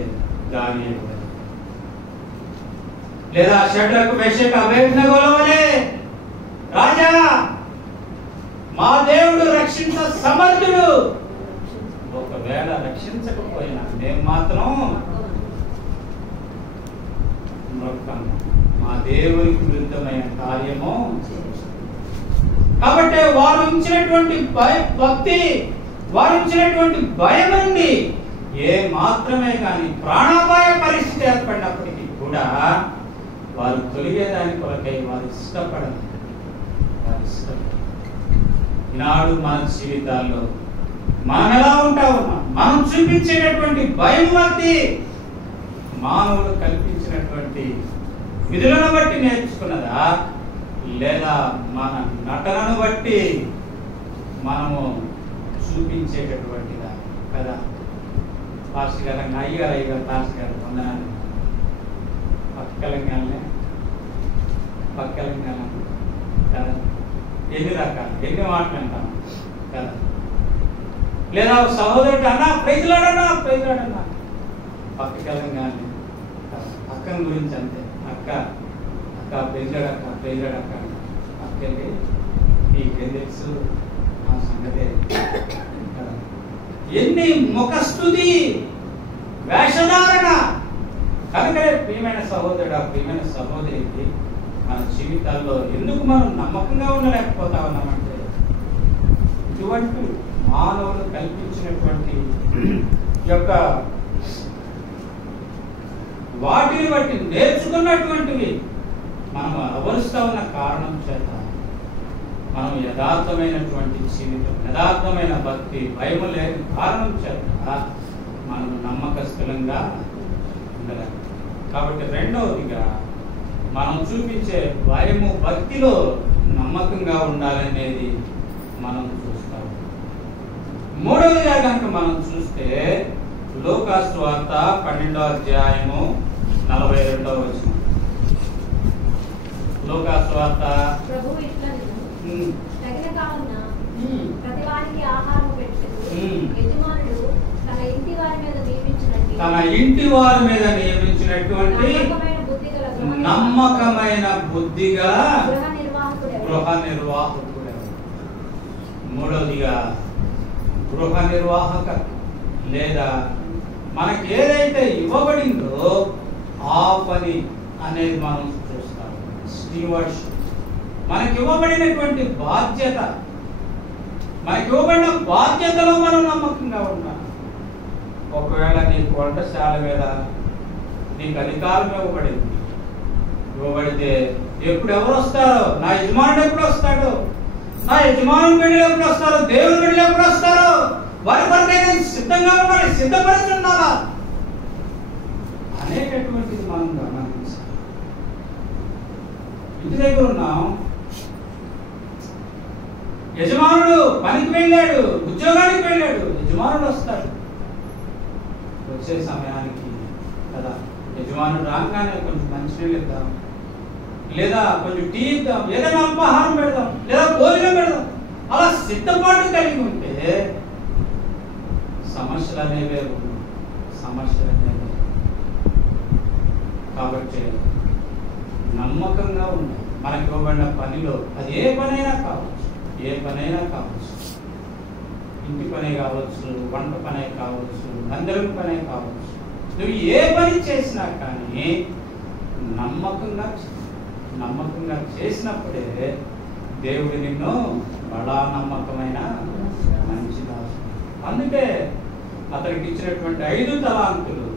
లేదా షడ్రకు మెషకు అబేద్నెగోల వలె రాజా మా దేవుడు రక్షించ సమర్థుడు. ఒకవేళ రక్షించకపోయినా మేము మాత్రం మా దేవునికి విరుద్ధమైన కార్యము. కాబట్టి వారు ఉంచినటువంటి భక్తి, వారు ఉంచినటువంటి భయం నుండి ఏ మాత్రమే కానీ ప్రాణాపాయ పరిస్థితి ఏర్పడినప్పటికీ కూడా వారు తొలిగేదాని కొరకై వారు ఇష్టపడరు. ఈనాడు మన జీవితాల్లో మనం ఎలా ఉంటా ఉన్నాం? మనం చూపించేటటువంటి భయం బట్టి, మానవులు కల్పించినటువంటి విధులను బట్టి నేర్చుకున్నదా, లేదా మన నటనను బట్టి మనము చూపించేటటువంటిదా కదా? పాస్టర్ గారు అయ్యగారు పాస్టర్ గారు పొందాలని పక్కలంగానే కదా, ఎన్ని రకాలు, ఎన్ని మాటలు అంటాం కదా. లేదా సహోదరుడు అన్నా ప్రైజులాడన్నా పక్కలంగానే అక్కని గురించి అంతే. అక్క ప్రైజులాడక్క అక్కకి నీకేం తెలుసు ఆ సంగతే కదా. ఎన్ని ముఖస్తుతి, వేషధారణ. కనుకనే ప్రియమైన సహోదరుడు, ప్రియమైన సహోదరికి మన జీవితాల్లో ఎందుకు మనం నమ్మకంగా ఉండలేకపోతా ఉన్నామంటే ఇటువంటి మానవులు కల్పించినటువంటి యొక్క వాటిని బట్టి నేర్చుకున్నటువంటివి మనం అలవరుస్తా ఉన్న కారణం చేత మనం యథార్థమైనటువంటి జీవితం, యథార్థమైన భక్తి, భయము లేని కారణం చేత మనం నమ్మకస్తులంగా ఉండలేం. కాబట్టి రెండవదిగా మనం చూపించే భయము, భక్తిలో నమ్మకంగా ఉండాలనేది మనం చూస్తాం. మూడవదిగా కనుక మనం చూస్తే లూకా సువార్త 12వ అధ్యాయము 42వ వచనం. లూకా సువార్త తన ఇంటి వారి మీద నియమించినటువంటి నమ్మకమైన బుద్ధిగా గృహ నిర్వాహకుడు. మూడవదిగా గృహ నిర్వాహక లేదా మనకి ఏదైతే ఇవ్వబడిందో ఆ పని అనేది మనం చూస్తాం. స్టీవర్డ్షిప్, మనకి ఇవ్వబడినటువంటి బాధ్యత, మనకి ఇవ్వబడిన బాధ్యతలో మనం నమ్మకంగా ఉండాలి. ఒకవేళ నీకు వంటశాల మీద నీకు అధికారం ఇవ్వబడితే ఎప్పుడు ఎవరు వస్తారో, నా యజమానుడు ఎప్పుడు వస్తాడో, నా యజమానుని బిడ్డలు ఎప్పుడు వస్తారో, దేవుని బిడ్డలు ఎప్పుడు వస్తారో వారి కొరకైనా సిద్ధంగా ఉండాలి, సిద్ధపరిచి ఉండాలా అనేటటువంటిది మనం గమనించాలి. ఇంటి దగ్గర ఉన్నాం, యజమానుడు పనికి వెళ్ళాడు, ఉద్యోగానికి వెళ్ళాడు, యజమానుడు వస్తాడు. వచ్చే సమయానికి కదా యజమానుడు రాగానే కొంచెం మంచినీళ్ళు ఇద్దాం, లేదా కొంచెం టీ ఇద్దాం, ఏదైనా అల్పాహారం పెడదాం, లేదా భోజనం పెడదాం. అలా సిద్ధపాటు కలిగి ఉంటే సమస్యలు అనేవే ఉన్నాయి. కాబట్టి నమ్మకంగా ఉండాలి. మనకి ఇవ్వబడిన పనిలో అది ఏ పనైనా కావచ్చు, ఇంటి పనే కావచ్చు, వంట పనే కావచ్చు, అందరం పనే కావచ్చు. నువ్వు ఏ పని చేసినా కానీ నమ్మకంగా చేసినప్పుడే దేవుడు నిన్ను బడా నమ్మకమైన మంచి దాసు. అందుకే అతనికి ఇచ్చినటువంటి 5 తలాంతులు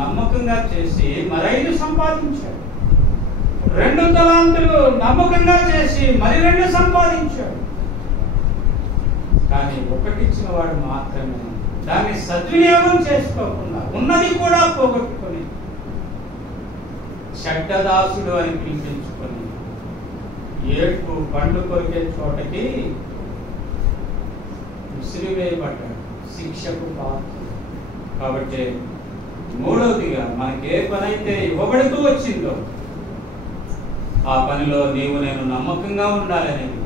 నమ్మకంగా చేసి మరి 5 సంపాదించాడు. 2 తలాంతులు నమ్మకంగా చేసి మరి 2 సంపాదించాడు. కానీ ఒకటి ఇచ్చిన వాడు మాత్రమే దాన్ని సద్వినియోగం చేసుకోకుండా ఉన్నది కూడా పోగొట్టుకొని చెడ్డదాసుడు అని పిలిపించుకొని ఏడుపు పండు కొరికే చోటకి విసిరివేయబడ్డాడు, శిక్షకు పాత్రుడు. కాబట్టి మూడవదిగా మనకి ఏ పని అయితే ఇవ్వబడుతూ వచ్చిందో ఆ పనిలో నీవు నేను నమ్మకంగా ఉండాలనేది,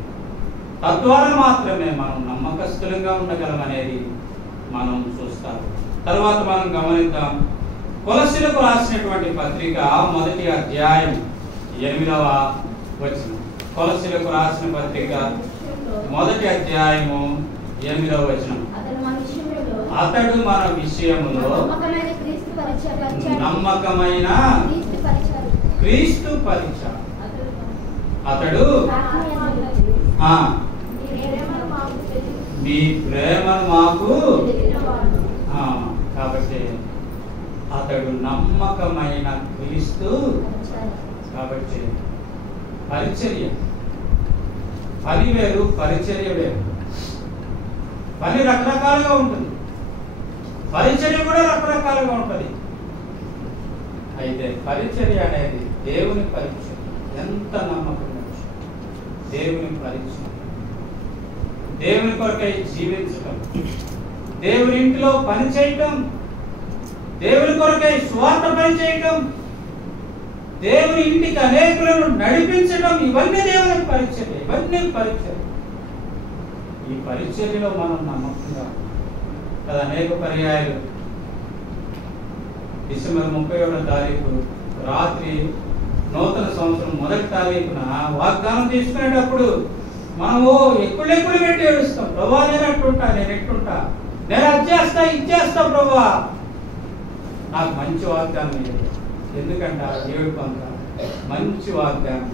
తద్వారా మాత్రమే మనం నమ్మకస్తులంగా ఉండగలమనేది మనం చూస్తాం. తర్వాత మనం గమనిద్దాం, కొలస్సీలకు రాసినటువంటి పత్రిక 1వ అధ్యాయం 8వ వచనం. కొలస్సీలకు రాసిన పత్రిక 1వ అధ్యాయము 8వ వచనం. అతడు మన విషయములో నమ్మకమైన క్రీస్తు పరిచారకుడు. అతడు మీ ప్రేమను మాకు, కాబట్టి అతడు నమ్మకమైన క్రీస్తు. కాబట్టి పరిచర్య, పని వేరు, పరిచర్య వేరు. పని రకరకాలుగా ఉంటుంది, పరిచర్య కూడా రకరకాలుగా ఉంటుంది. అయితే పరిచర్య అనేది దేవుని పరిచర్య. ఎంత నమ్మకం, దేవుని పరిచయం, దేవుని కొరకై జీవించటం, దేవుని ఇంటిలో పని చేయటం, దేవుని కొరకై స్వార్థ పని చేయటం, దేవుని ఇంటికి అనేకులను నడిపించడం, ఇవన్నీ దేవుని పరిచర్య. ఇవన్నీ పరిచర్య. ఈ పరిచర్యలో మనం నమ్మకంగా కదా. అనేక పర్యాయాలు డిసెంబర్ 31వ తారీఖు రాత్రి నూతన సంవత్సరం 1వ తారీఖున వాగ్దానం తీసుకునేటప్పుడు మనము ఎక్కుళ్ళు పెట్టి ఏడుస్తాం. ప్రభా నేను అట్టుంటా, నేను ఎట్టుంటా, నేను అది చేస్తా, ఇది చేస్తా ప్రభా, నాకు మంచి వాగ్దానం లేదు. ఎందుకంటే ఆ ఏడుపు అంతా మంచి వాగ్దానం.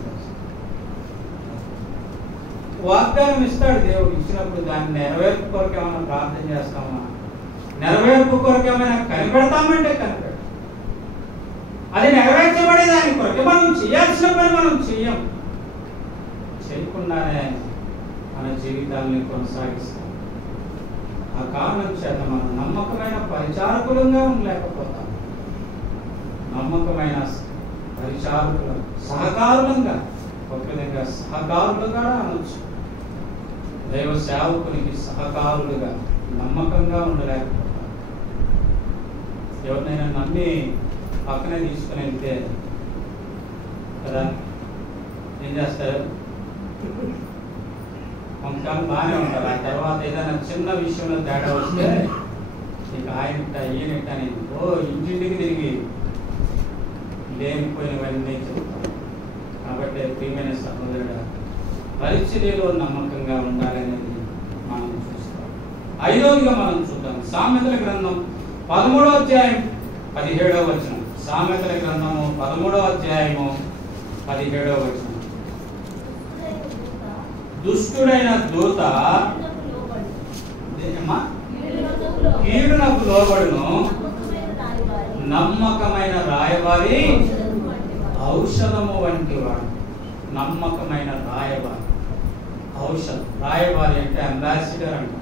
వాగ్దానం ఇస్తాడు దేవుడు. ఇచ్చినప్పుడు దాన్ని నెరవేర్పు కొరకు ఏమైనా ప్రార్థన చేస్తామా, నెరవేర్పు కొరకు ఏమైనా కనిపెడతామంటే కనిపెడతాం. అది నెరవేర్చబడే దాని కొరకు మనం చేయాల్సిన పని మనం చెయ్యం. చేయకుండానే మన జీవితాన్ని కొనసాగిస్తాం. ఆ కారణం చేత మనం నమ్మకమైన పరిచారకులంగా ఉండలేకపోతాం. నమ్మకమైన పరిచారకులు, సహకారులంగా, ఒక విధంగా సహకారులుగా అనొచ్చు. దైవ సేవకునికి సహకారులుగా నమ్మకంగా ఉండలేకపోతాం. ఎవరినైనా నమ్మి పక్కనే తీసుకుని వెళ్తే కదా ఏం చేస్తారు, కొంతకాలం బాగానే ఉంటారు. ఆ తర్వాత ఏదైనా చిన్న విషయంలో తేడా వస్తే ఇక ఆయనట ఈయనట అని ఇంటింటికి తిరిగి లేనిపోయినవన్నీ చెబుతాం. కాబట్టి ప్రియమైన సహోదరుడు, పరిచర్యలో నమ్మకంగా ఉండాలనేది మనం చూస్తాం. 5వదిగా మనం చూద్దాం, సామెతల గ్రంథం 13వ అధ్యాయం 17వ వచనం. సామెతల గ్రంథము 13వ అధ్యాయము 17వ వచనం. దుష్టుడైన దూత కీడునకు లోబడును, నమ్మకమైన రాయబారి ఔషధము వంటి వాడు. నమ్మకమైన రాయబారి, ఔషధం. రాయబారి అంటే అంబాసిడర్ అంట.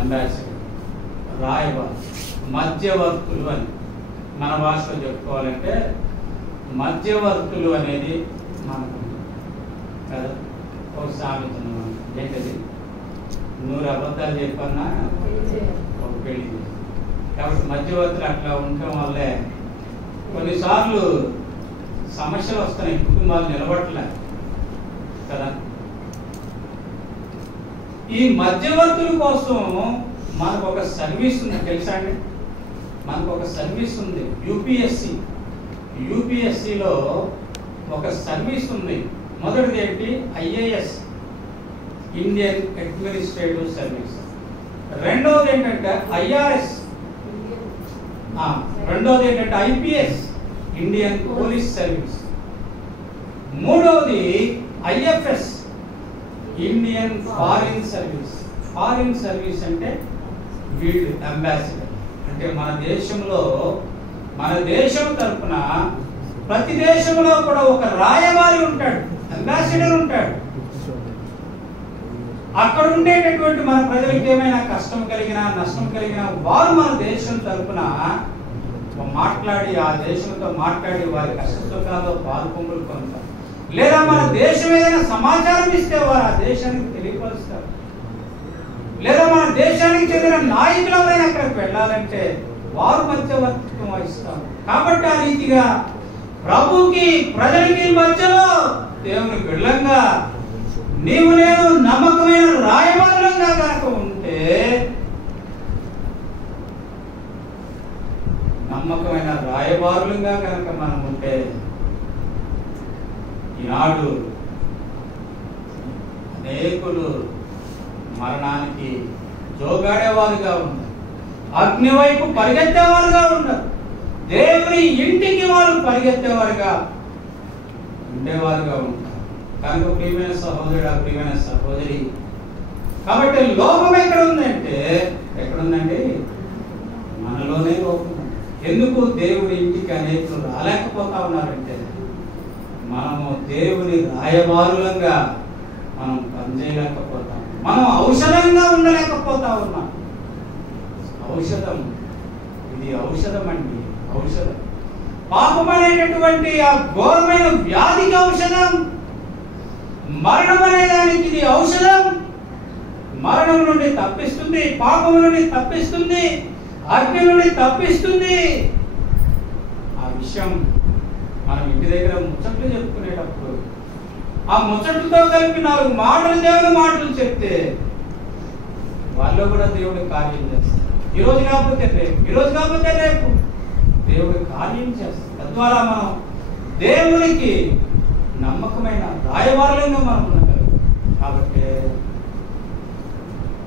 అంబాసిడర్, రాయబారి, మధ్యవర్తులు అని మన భాషలో చెప్పుకోవాలంటే మధ్యవర్తులు అనేది మనకు కదా. ఒక సామెత ఏంటది, 100 అబద్ధాలు చెప్పన్నా ఒక పెళ్లి. కాబట్టి మధ్యవర్తులు అట్లా ఉండటం వల్లే కొన్నిసార్లు సమస్యలు వస్తున్నాయి, కుటుంబాలు నిలబడలే కదా. ఈ మధ్యవర్తుల కోసం మనకు ఒక సర్వీస్ ఉంది, తెలుసా అండి? మనకు ఒక సర్వీస్ ఉంది, యూపీఎస్సిలో ఒక సర్వీస్ ఉంది. మొదటిది ఏంటి, ఐఏఎస్, ఇండియన్ అడ్మినిస్ట్రేటివ్ సర్వీస్. రెండవది ఏంటంటే ఐఆర్ఎస్, రెండవది ఏంటంటే ఐపీఎస్, ఇండియన్ పోలీస్ సర్వీస్. మూడవది IFS, Indian foreign service. Foreign service అంటే వీళ్ళు అంబాసిడర్. అంటే మన దేశంలో, మన దేశం తరఫున ప్రతి దేశంలో కూడా ఒక రాయబారి ఉంటాడు, అంబాసిడర్ ఉంటాడు. అక్కడ ఉండేటటువంటి మన ప్రజలకు ఏమైనా కష్టం కలిగినా నష్టం కలిగినా వారు మన దేశం తరపున మాట్లాడి ఆ దేశంతో మాట్లాడి వారి కష్టసుఖాల్లో పాల్పొంగులు పొందుతారు. లేదా మన దేశం ఏదైనా సమాచారం ఇస్తే వారు ఆ దేశానికి తెలియపరుస్తారు. లేదా మన దేశానికి చెందిన నాయకులు ఎవరైనా అక్కడికి వెళ్ళాలంటే వారు మధ్యవర్తిత్వం వహిస్తారు. కాబట్టి ఆ రీతిగా ప్రభుకి ప్రజలకి మధ్యలో దేవుని బిడ్డలంగా నీవు నేను నమ్మకమైన రాయబారులంగా కనుక ఉంటే, నమ్మకమైన రాయబారులుగా కనుక మనం ఉంటే, ఈనాడు అనేకులు మరణానికి జోగాడేవారుగా ఉన్నారు, అగ్ని వైపు పరిగెత్తేవారుగా ఉన్నారు, దేవుని ఇంటికి వారు పరిగెత్తేవారుగా ఉండేవారుగా ఉంటారు. కనుక ప్రియమైన సహోదరుడు, ప్రియమైన సహోదరి, కాబట్టి లోపం ఎక్కడ ఉందంటే, ఎక్కడుందండి? మనలోనే లోపం. ఎందుకు దేవుడి ఇంటికి అనేకులు రాలేకపోతా ఉన్నారంటే, మనము దేవుని రాయబారులంగా మనం పనిచేయలేకపోతాం, మనం ఔషధంగా ఉండలేకపోతా ఉన్నాం. ఔషధం, ఇది ఔషధం అండి, ఔషధం. పాపం అనేటటువంటి ఆ ఘోరమైన వ్యాధికి ఔషధం, మరణం అనే దానికి ఇది ఔషధం. మరణం నుండి తప్పిస్తుంది, పాపం నుండి తప్పిస్తుంది, అగ్ని నుండి తప్పిస్తుంది. ఆ విషయం మనం ఇంటి దగ్గర ముచ్చట్లు చెప్పుకునేటప్పుడు ఆ ముచ్చట్లతో కలిపి 4 మాటలు దేవుని మాటలు చెప్తే వాళ్ళు కూడా దేవుడి కార్యం చేస్తారు. ఈరోజు కాకపోతే రేపు, ఈరోజు కాకపోతే రేపు దేవుడి కార్యం చేస్తారు. తద్వారా మనం దేవునికి నమ్మకమైన రాయబారులంగా మనం ఉండగలం. కాబట్టి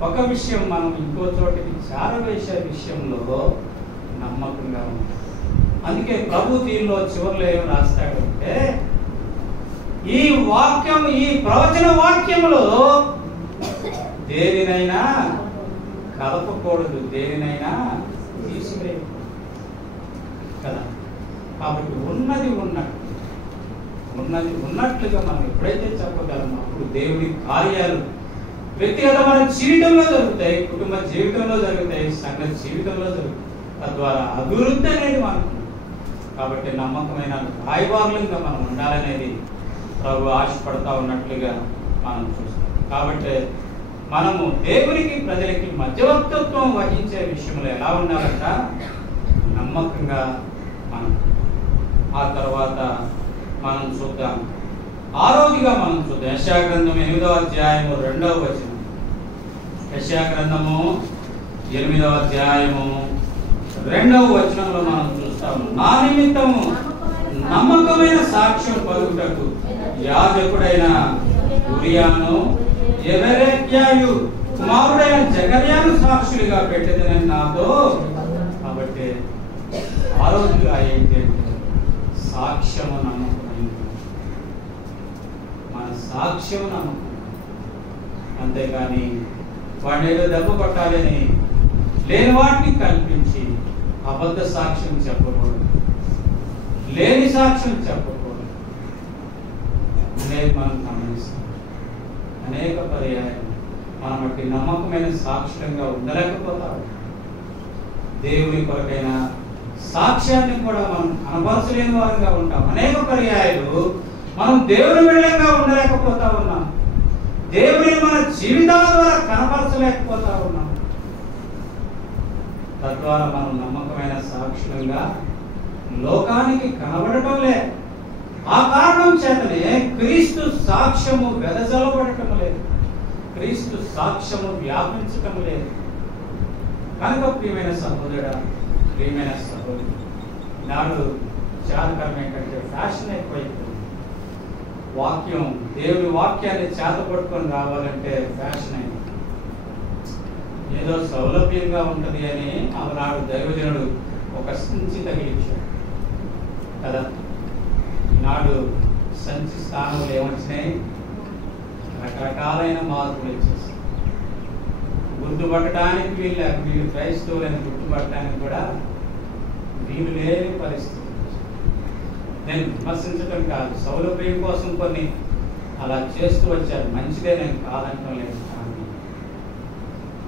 ఒక విషయం మనం ఇంకో చోటికి చేరవేసే విషయంలో నమ్మకంగా ఉంటాం. అందుకే ప్రభు దీనిలో చివరిలో ఏం రాస్తాడు అంటే, ఈ వాక్యం, ఈ ప్రవచన వాక్యములో దేనినైనా కలపకూడదు, దేనినైనా తీసివేయకూడదు కదా. కాబట్టి ఉన్నది ఉన్నట్లుగా మనం ఎప్పుడైతే చెప్పగలమో అప్పుడు దేవుడి కార్యాలు వ్యక్తిగతమైన జీవితంలో జరుగుతాయి, కుటుంబ జీవితంలో జరుగుతాయి, సంఘ జీవితంలో జరుగుతాయి. తద్వారా అభివృద్ధి అనేది మనకు. కాబట్టి నమ్మకమైన రాయబారులంగా మనం ఉండాలనేది ప్రభు ఆశపడతా ఉన్నట్లుగా మనం చూస్తాం. కాబట్టి మనము దేవునికి ప్రజలకి మధ్యవర్తిత్వం వహించే విషయంలో ఎలా ఉండాలంట? నమ్మకంగా మనం. ఆ తర్వాత మనం చూద్దాం, ఆరోగ్యంగా మనం చూద్దాం. యెషయా గ్రంథం 8వ అధ్యాయము 2వ వచనం. యెషయా గ్రంథము 8వ అధ్యాయము 2వ వచనంలో మనం చూస్తాము, నా నిమిత్తము నమ్మకమైన సాక్ష్యం పలుకుటకు యాజకుడైన ఉరియాను యెబెరెక్యాయు కుమారుడైన జకర్యాను సాక్షులుగా పెట్టేదని నాతో. కాబట్టి ఆరోగ్యంగా ఏంటి? సాక్ష్యము నమ్మకమైంది, మన సాక్ష్యము నమ్మకం. అంతేగాని వాడిని ఏదో దెబ్బ కొట్టాలని లేని వాటిని కల్పించి అబద్ధ సాక్ష్యం చెప్పకూడదు, లేని సాక్ష్యం చెప్పకూడదు అనేది మనం గమనిస్తాం. అనేక పర్యాయాలు మనం అట్టి నమ్మకమైన సాక్ష్యంగా ఉండలేకపోతాం. దేవుని కొరకైన సాక్ష్యాన్ని కూడా మనం కనపరచలేని వారంగా ఉంటాం. అనేక పర్యాయాలు మనం దేవుని బిడ్డలంగా ఉండలేకపోతా ఉన్నాం, దేవుని మన జీవితాల ద్వారా కనపరచలేకపోతా ఉన్నాం. తద్వారా మనం నమ్మకమైన సాక్షులంగా లోకానికి కనబడటం లేదు. ఆ కారణం చేతనే క్రీస్తు సాక్ష్యము వెదజల్లబడటం లేదు, క్రీస్తు సాక్ష్యము వ్యాపించటం లేదు. కనుక ప్రియమైన సహోదరుడా, ప్రియమైన సహోదరి, నాడు చాలకరం ఏంటంటే ఫ్యాషన్ ఎక్కువైపోయింది. వాక్యం, దేవుని వాక్యాన్ని చేత పట్టుకొని రావాలంటే ఫ్యాషన్ అయింది. ఏదో సౌలభ్యంగా ఉంటుంది అని ఆనాడు దైవజనుడు ఒక సంచి తగిలించాడు కదా. ఈనాడు సంచి స్థానంలో ఏమొచ్చినాయి? రకరకాలైన మార్పులు వచ్చేసాయి. గుర్తుపట్టడానికి వీళ్ళు క్రైస్తవులని గుర్తుపట్టడానికి కూడా వీలు లేని పరిస్థితి. నేను విమర్శించడం కాదు, సౌలభ్యం కోసం కొన్ని అలా చేస్తూ వచ్చారు, మంచిదే, నేను కాదంటం లేదు. కానీ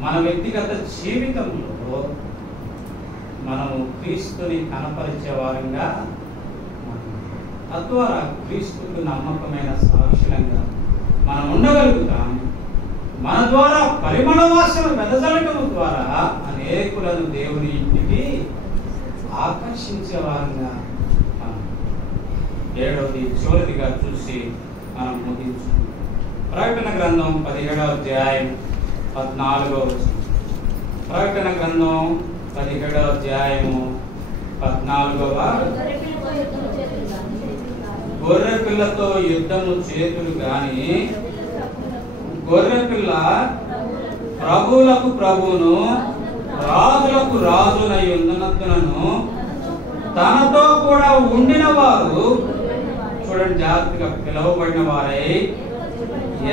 మన వ్యక్తిగత జీవితంలో మనము క్రీస్తుని కనపరిచే వారంగా, తద్వారా క్రీస్తుకు నమ్మకమైన సాక్షులంగా మనం ఉండగలుగుతాం. మన ద్వారా పరిమళ వాసన వెదజల్లటం ద్వారా అనేకులను దేవుని ఇంటికి ఆకర్షించే వారంగా మనం. ఏడవది చివరిదిగా చూసి మనం ముగించుకుంటాం. ప్రకటన గ్రంథం 17వ అధ్యాయం 14వ వచనం. ప్రకటన గ్రంథం 17వ అధ్యాయము 14వ. గొర్రె పిల్లతో యుద్ధము చేతులు గాని గొర్రెపిల్ల ప్రభువులకు ప్రభువును రాజులకు రాజునై ఉన్నందునను తనతో కూడా ఉండిన వారు, చూడండి జాగ్రత్తగా, పిలువబడిన వారై,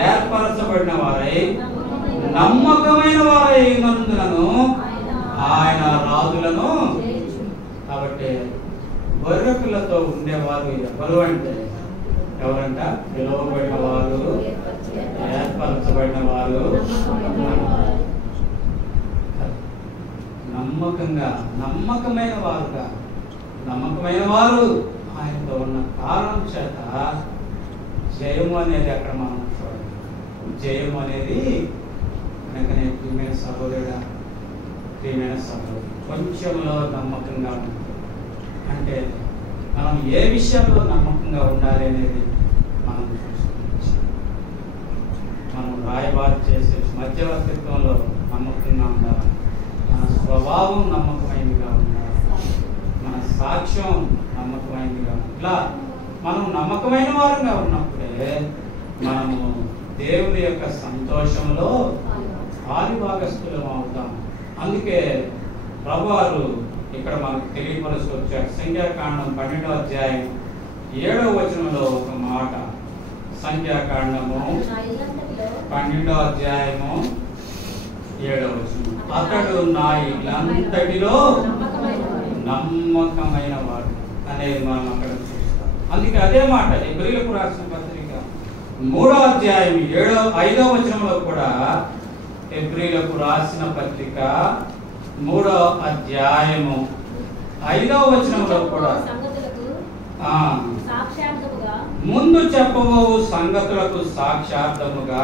ఏర్పరచబడిన వారై, నమ్మకమైన వారై ఉన్నందునను ఆయన రాజులను. కాబట్టి గొర్రె పిల్లతో ఉండేవారు ఎవరు అంటే ఎవరంట? పిలువబడిన వారు, ఏర్పరచబడిన వారు, నమ్మకమైన వారుగా, నమ్మకమైన వారు ఆయనతో ఉన్న కారణం చేత జయము అనేది అక్కడ మనం చూడాలి. జయము అనేది వెనకనే ప్రియమైన సహోదరుడా, ప్రియమైన సహోదరుడు, కొంచెంలో నమ్మకంగా ఉంటుంది. అంటే మనం ఏ విషయంలో నమ్మకంగా ఉండాలి అనేది మనం చూసుకోవచ్చు. మనం రాయబారి చేసే మధ్యవర్తిత్వంలో నమ్మకంగా ఉండాలి. మన స్వభావం నమ్మకమైనదిగా ఉండాలి. మన సాక్ష్యం నమ్మకమైనదిగా ఉండాలి. ఇట్లా మనం నమ్మకమైన వారంగా ఉన్నప్పుడే మనము దేవుని యొక్క సంతోషంలో పాలిభాగస్తులం అవుతాం. అందుకే ప్రభువారు ఇక్కడ మనకు తెలియపరుచుకొచ్చారు. సంఖ్యాకాండం 12వ అధ్యాయం 7వ వచనంలో ఒక మాట. సంఖ్యాకాండము 12వ అధ్యాయము 7వ వచనం. అతడు నా ఇల్లంతటిలో నమ్మకమైన వాడు అనేది మనం అక్కడ చూస్తాం. అందుకే అదే మాట హెబ్రీయులకు రాసిన పత్రిక 3వ అధ్యాయం 5వ వచనంలో కూడా, హెబ్రీయులకు రాసిన పత్రిక 3వ అధ్యాయము 5వ వచనంలో కూడా ముందు చెప్పబోవు సంగతులకు సాక్షార్థముగా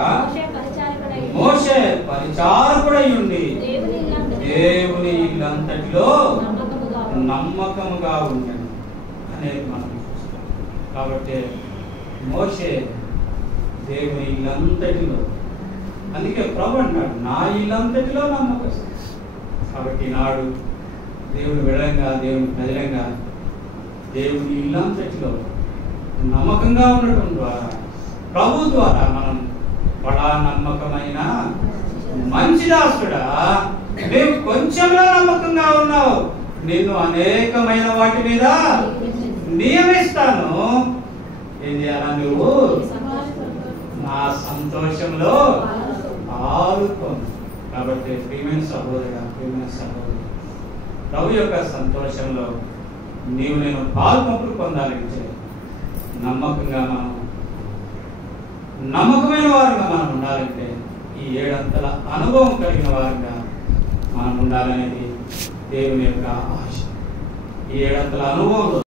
మోషే పరిచారకుడై ఉండి దేవుని ఇల్లంతటిలో నమ్మకముగా ఉండను అనేది మనం చూస్తాం. కాబట్టి మోషే దేవుని ఇల్లంతటిలో, అందుకే ప్రభు అంటాడు నా ఇల్లంతటిలో నమ్మకం. కాబట్టి నాడు దేవుని విడంగా, దేవుని ప్రజలంగా దేవుని ఇల్లంతటిలో నమ్మకంగా ఉండటం ద్వారా, ప్రభు ద్వారా మనం బడా నమ్మకమైన మంచి దాసుడా, నీవు కొంచెంలో నమ్మకంగా ఉన్నావు, నేను అనేకమైన వాటి మీద నియమిస్తాను. ఏం చేయాలా? నువ్వు నా సంతోషంలో పాల్గొను. కాబట్టి ప్రియమైన సహోదరుడా, ప్రియమైన సహోదరు, ప్రభు యొక్క సంతోషంలో నీవు నేను పాల్పంపులు పొందాలంటే నమ్మకమైన వారంగా మనం ఉండాలంటే ఈ 7 అంతల అనుభవం కలిగిన వారంగా మనం ఉండాలనేది దేవుని యొక్క ఆశ. ఈ 7 అంతల అనుభవంలో